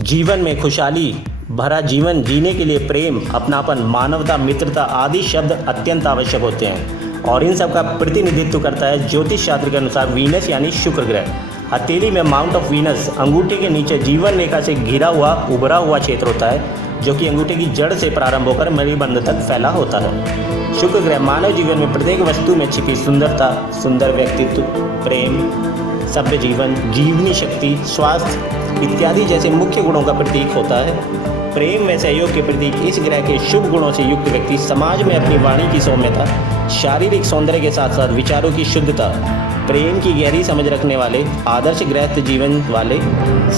जीवन में खुशहाली भरा जीवन जीने के लिए प्रेम, अपनापन, मानवता, मित्रता आदि शब्द अत्यंत आवश्यक होते हैं और इन सब का प्रतिनिधित्व करता है ज्योतिष शास्त्र के अनुसार वीनस यानी शुक्र ग्रह। हथेली में माउंट ऑफ वीनस अंगूठे के नीचे जीवन रेखा से घिरा हुआ उभरा हुआ क्षेत्र होता है जो कि अंगूठे की जड़ से प्रारंभ होकर मणिबंध तक फैला होता है। शुक्र ग्रह मानव जीवन में प्रत्येक वस्तु में छिपी सुंदरता, सुंदर व्यक्तित्व, प्रेम, सभ्य जीवन, जीवनी शक्ति, स्वास्थ्य इत्यादि जैसे मुख्य गुणों का प्रतीक होता है। प्रेम व सहयोग के प्रतीक इस ग्रह के शुभ गुणों से युक्त व्यक्ति समाज में अपनी वाणी की सौम्यता, शारीरिक सौंदर्य के साथ साथ विचारों की शुद्धता, प्रेम की गहरी समझ रखने वाले, आदर्श गृहस्थ जीवन वाले,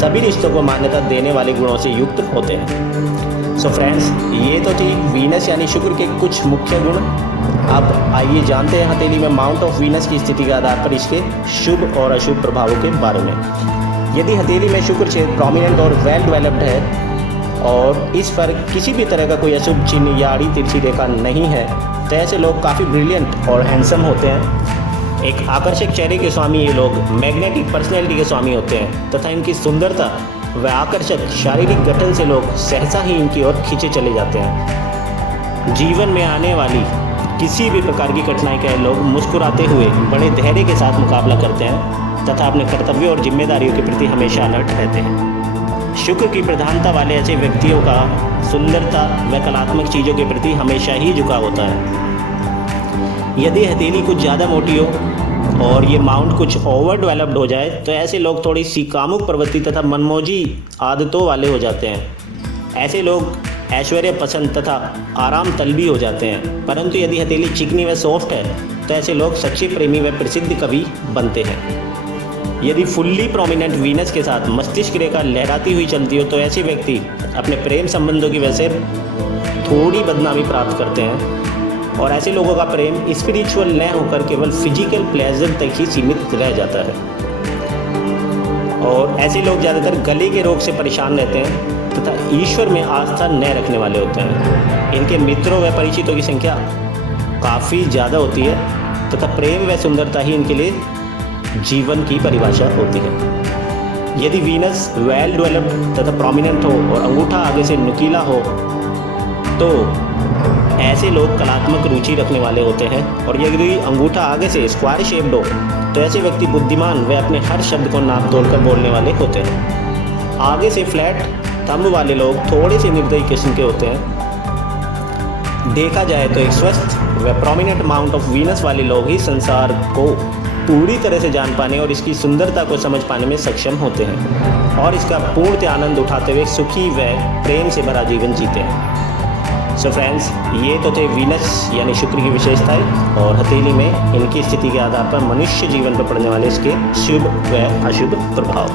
सभी रिश्तों को मान्यता देने वाले गुणों से युक्त होते हैं। सो फ्रेंड्स, ये तो थी वीनस यानी शुक्र के कुछ मुख्य गुण। अब आइए जानते हैं हथेली में माउंट ऑफ वीनस की स्थिति के आधार पर इसके शुभ और अशुभ प्रभावों के बारे में। यदि हथेली में शुक्र क्षेत्र प्रोमिनेंट और वेल डेवलप्ड है और इस पर किसी भी तरह का कोई अशुभ चिन्ह या आड़ी तिरछी रेखा नहीं है तो ऐसे लोग काफ़ी ब्रिलियंट और हैंडसम होते हैं। एक आकर्षक चेहरे के स्वामी ये लोग मैग्नेटिक पर्सनैलिटी के स्वामी होते हैं तथा इनकी सुंदरता व आकर्षक शारीरिक गठन से लोग सहसा ही इनकी ओर खींचे चले जाते हैं। जीवन में आने वाली किसी भी प्रकार की कठिनाई का लोग मुस्कुराते हुए बड़े धैर्य के साथ मुकाबला करते हैं तथा अपने कर्तव्यों और जिम्मेदारियों के प्रति हमेशा अलर्ट रहते हैं। शुक्र की प्रधानता वाले ऐसे व्यक्तियों का सुंदरता व कलात्मक चीज़ों के प्रति हमेशा ही झुकाव होता है। यदि हथेली कुछ ज़्यादा मोटी हो और ये माउंट कुछ ओवर डेवलप्ड हो जाए तो ऐसे लोग थोड़ी सी कामुक प्रवृत्ति तथा मनमौजी आदतों वाले हो जाते हैं। ऐसे लोग ऐश्वर्य पसंद तथा आराम तलबी हो जाते हैं। परंतु यदि हथेली चिकनी व सॉफ्ट है तो ऐसे लोग सच्चे प्रेमी व प्रसिद्ध कवि बनते हैं। यदि फुल्ली प्रोमिनेंट वीनस के साथ मस्तिष्क रेखा लहराती हुई चलती हो तो ऐसे व्यक्ति अपने प्रेम संबंधों की वजह से थोड़ी बदनामी प्राप्त करते हैं और ऐसे लोगों का प्रेम स्पिरिचुअल न होकर केवल फिजिकल प्लेजर तक ही सीमित रह जाता है। और ऐसे लोग ज़्यादातर गले के रोग से परेशान रहते हैं तथा ईश्वर में आस्था न रखने वाले होते हैं। इनके मित्रों व परिचितों की संख्या काफ़ी ज़्यादा होती है तथा प्रेम व सुंदरता ही इनके लिए जीवन की परिभाषा होती है। यदि वीनस वेल डेवलप्ड तथा प्रोमिनेंट हो और अंगूठा आगे से नुकीला हो तो ऐसे लोग कलात्मक रुचि रखने वाले होते हैं और यदि अंगूठा आगे से स्क्वायर शेप्ड हो तो ऐसे व्यक्ति बुद्धिमान व अपने हर शब्द को नाप तोल कर बोलने वाले होते हैं। आगे से फ्लैट थंब वाले लोग थोड़े से निर्दयी किस्म के होते हैं। देखा जाए तो एक स्वस्थ व प्रोमिनेंट माउंट ऑफ वीनस वाले लोग ही संसार को पूरी तरह से जान पाने और इसकी सुंदरता को समझ पाने में सक्षम होते हैं और इसका पूर्ण आनंद उठाते हुए सुखी व प्रेम से भरा जीवन जीते हैं। सो फ्रेंड्स, ये तो थे वीनस यानी शुक्र की विशेषताएं और हथेली में इनकी स्थिति के आधार पर मनुष्य जीवन पर पड़ने वाले इसके शुभ व अशुभ प्रभाव।